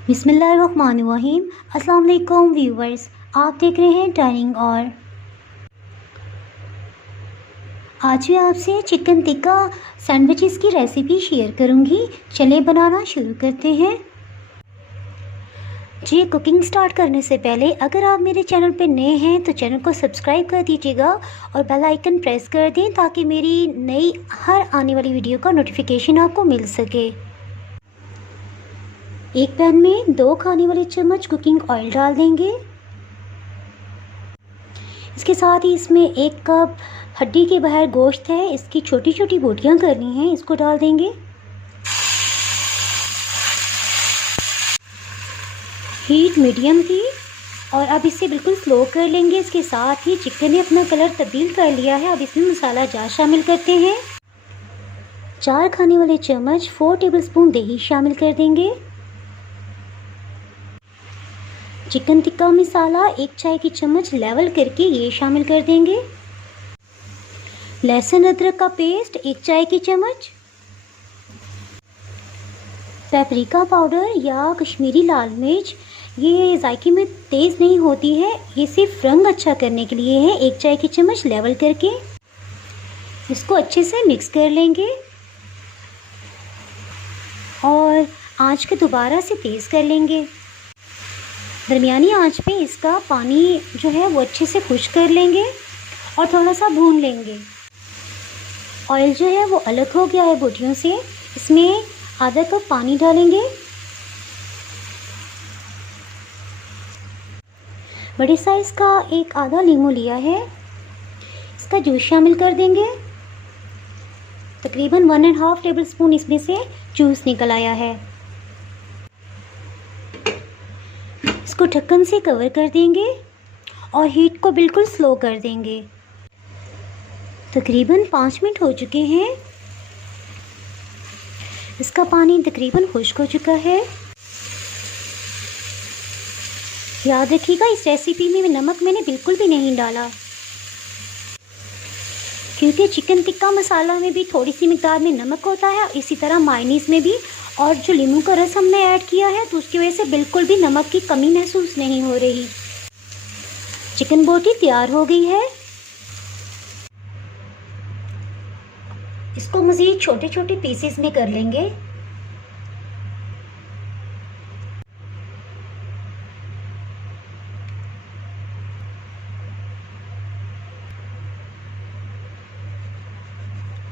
बिस्मिल्लाहिर्रहमानिर्रहीम। अस्सलाम वालेकुम व्यूवर्स, आप देख रहे हैं टर्निंग और आज मैं आपसे चिकन टिक्का सैंडविचेस की रेसिपी शेयर करूंगी। चलिए बनाना शुरू करते हैं। जी, कुकिंग स्टार्ट करने से पहले अगर आप मेरे चैनल पर नए हैं तो चैनल को सब्सक्राइब कर दीजिएगा और बेल आइकन प्रेस कर दें ताकि मेरी नई हर आने वाली वीडियो का नोटिफिकेशन आपको मिल सके। एक पैन में 2 खाने वाले चम्मच कुकिंग ऑयल डाल देंगे। इसके साथ ही इसमें 1 कप हड्डी के बाहर गोश्त है, इसकी छोटी छोटी बोटियां करनी हैं, इसको डाल देंगे। हीट मीडियम की और अब इसे बिल्कुल स्लो कर लेंगे। इसके साथ ही चिकन ने अपना कलर तब्दील कर लिया है। अब इसमें मसाला जार शामिल करते हैं। 4 खाने वाले चम्मच 4 टेबलस्पून दही शामिल कर देंगे। चिकन टिक्का मसाला 1 चाय की चम्मच लेवल करके ये शामिल कर देंगे। लहसुन अदरक का पेस्ट 1 चाय की चम्मच। पेपरिका पाउडर या कश्मीरी लाल मिर्च, ये जायके में तेज़ नहीं होती है, ये सिर्फ रंग अच्छा करने के लिए है। 1 चाय की चम्मच लेवल करके इसको अच्छे से मिक्स कर लेंगे और आंच को दोबारा से तेज़ कर लेंगे। दरमियानी आंच पे इसका पानी जो है वो अच्छे से खुश्क कर लेंगे और थोड़ा सा भून लेंगे। ऑयल जो है वो अलग हो गया है बोटियों से। इसमें आधा कप पानी डालेंगे। बड़े साइज़ का एक आधा लीमू लिया है, इसका जूस शामिल कर देंगे। तकरीबन 1.5 टेबलस्पून इसमें से जूस निकल आया है। इसको ढक्कन से कवर कर देंगे और हीट को बिल्कुल स्लो कर देंगे। तकरीबन 5 मिनट हो चुके हैं। इसका पानी तकरीबन खुश्क हो चुका है। याद रखिएगा इस रेसिपी में नमक मैंने बिल्कुल भी नहीं डाला, क्योंकि चिकन टिक्का मसाला में भी थोड़ी सी मिकदार में नमक होता है, इसी तरह मायोनीज़ में भी। और जो लीमू का रस हमने ऐड किया है तो उसकी वजह से बिल्कुल भी नमक की कमी महसूस नहीं हो रही। चिकन बोटी तैयार हो गई है। इसको मज़ीद छोटे छोटे पीसेस में कर लेंगे।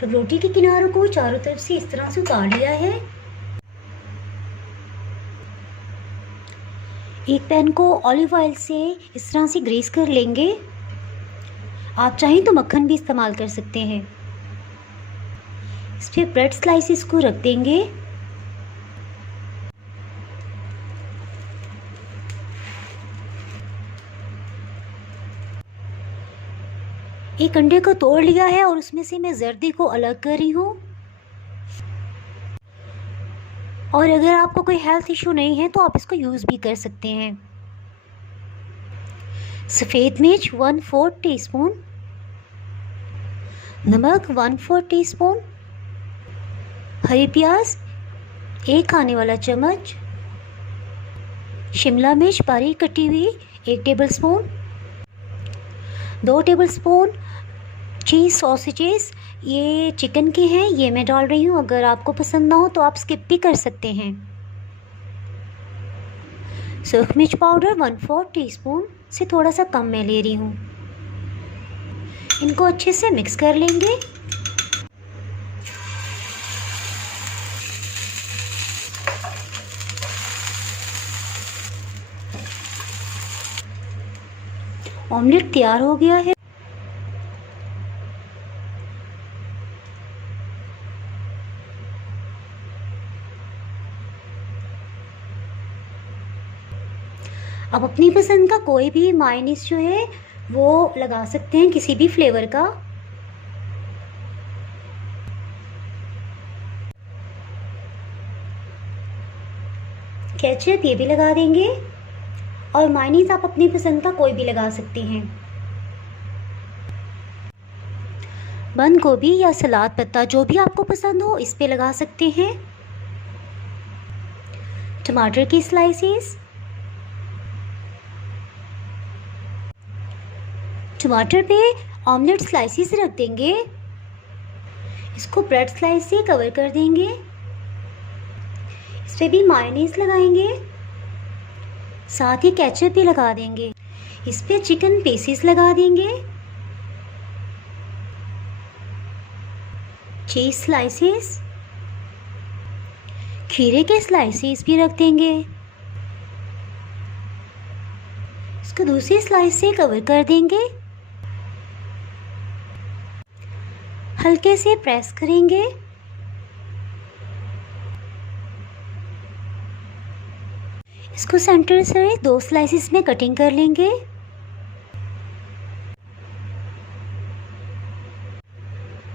तो रोटी के किनारों को चारों तरफ से इस तरह से उतार लिया है। एक पैन को ऑलिव ऑयल से इस तरह से ग्रीस कर लेंगे। आप चाहें तो मक्खन भी इस्तेमाल कर सकते हैं। इस पर ब्रेड स्लाइसेस को रख देंगे। एक अंडे को तोड़ लिया है और उसमें से मैं जर्दी को अलग कर रही हूँ। और अगर आपको कोई हेल्थ इशू नहीं है तो आप इसको यूज़ भी कर सकते हैं। सफ़ेद मिर्च 1/4 टीस्पून, नमक 1/4 टीस्पून, हरी प्याज 1 खाने वाला चम्मच, शिमला मिर्च बारीक कटी हुई 1 टेबलस्पून, 2 टेबलस्पून चीज़ सॉसेजेस, ये चिकन के हैं, ये मैं डाल रही हूँ। अगर आपको पसंद ना हो तो आप स्किप भी कर सकते हैं। सूख मिर्च पाउडर 1/4 टीस्पून से थोड़ा सा कम मैं ले रही हूँ। इनको अच्छे से मिक्स कर लेंगे। ऑमलेट तैयार हो गया है। अब अपनी पसंद का कोई भी मायोनीज़ जो है वो लगा सकते हैं, किसी भी फ्लेवर का। केचप ये भी लगा देंगे और मायोनीज़ आप अपनी पसंद का कोई भी लगा सकते हैं। बंद गोभी या सलाद पत्ता जो भी आपको पसंद हो इस पे लगा सकते हैं। टमाटर की स्लाइसेस, टमाटर पे ऑमलेट स्लाइसेस रख देंगे। इसको ब्रेड स्लाइस से कवर कर देंगे। इस पे भी मायोनीज लगाएंगे, साथ ही केचप भी लगा देंगे। इस पे चिकन पीसेस लगा देंगे, चीज स्लाइसेस, खीरे के स्लाइसेस भी रख देंगे। इसको दूसरी स्लाइस से कवर कर देंगे, हल्के से प्रेस करेंगे। इसको सेंटर से 2 स्लाइसेस में कटिंग कर लेंगे।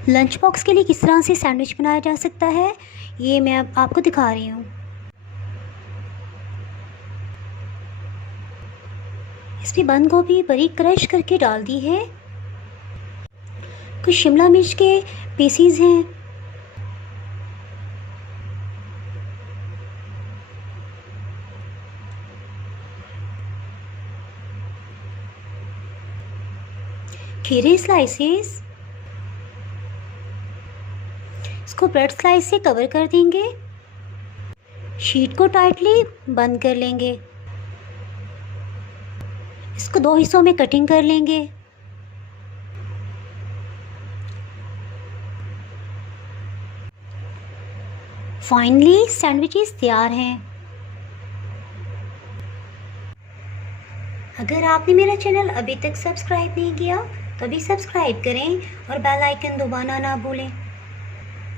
लंच बॉक्स के लिए किस तरह से सैंडविच बनाया जा सकता है, ये मैं अब आपको दिखा रही हूँ। इसमें बंद गोभी बारीक क्रश करके डाल दी है। कुछ शिमला मिर्च के पीसीज हैं। खीरे स्लाइसेस, इसको ब्रेड स्लाइस से कवर कर देंगे। शीट को टाइटली बंद कर लेंगे। इसको 2 हिस्सों में कटिंग कर लेंगे। फाइनली सैंडविचेस तैयार हैं। अगर आपने मेरा चैनल अभी तक सब्सक्राइब नहीं किया तो अभी सब्सक्राइब करें और बेल आइकन दबाना ना भूलें,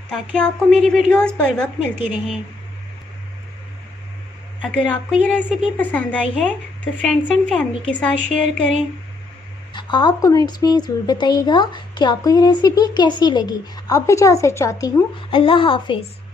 ताकि आपको मेरी वीडियोस बर वक्त मिलती रहें। अगर आपको ये रेसिपी पसंद आई है तो फ्रेंड्स एंड फैमिली के साथ शेयर करें। आप कमेंट्स में ज़रूर बताइएगा कि आपको ये रेसिपी कैसी लगी। अब इजाज़त चाहती हूँ। अल्लाह हाफिज़।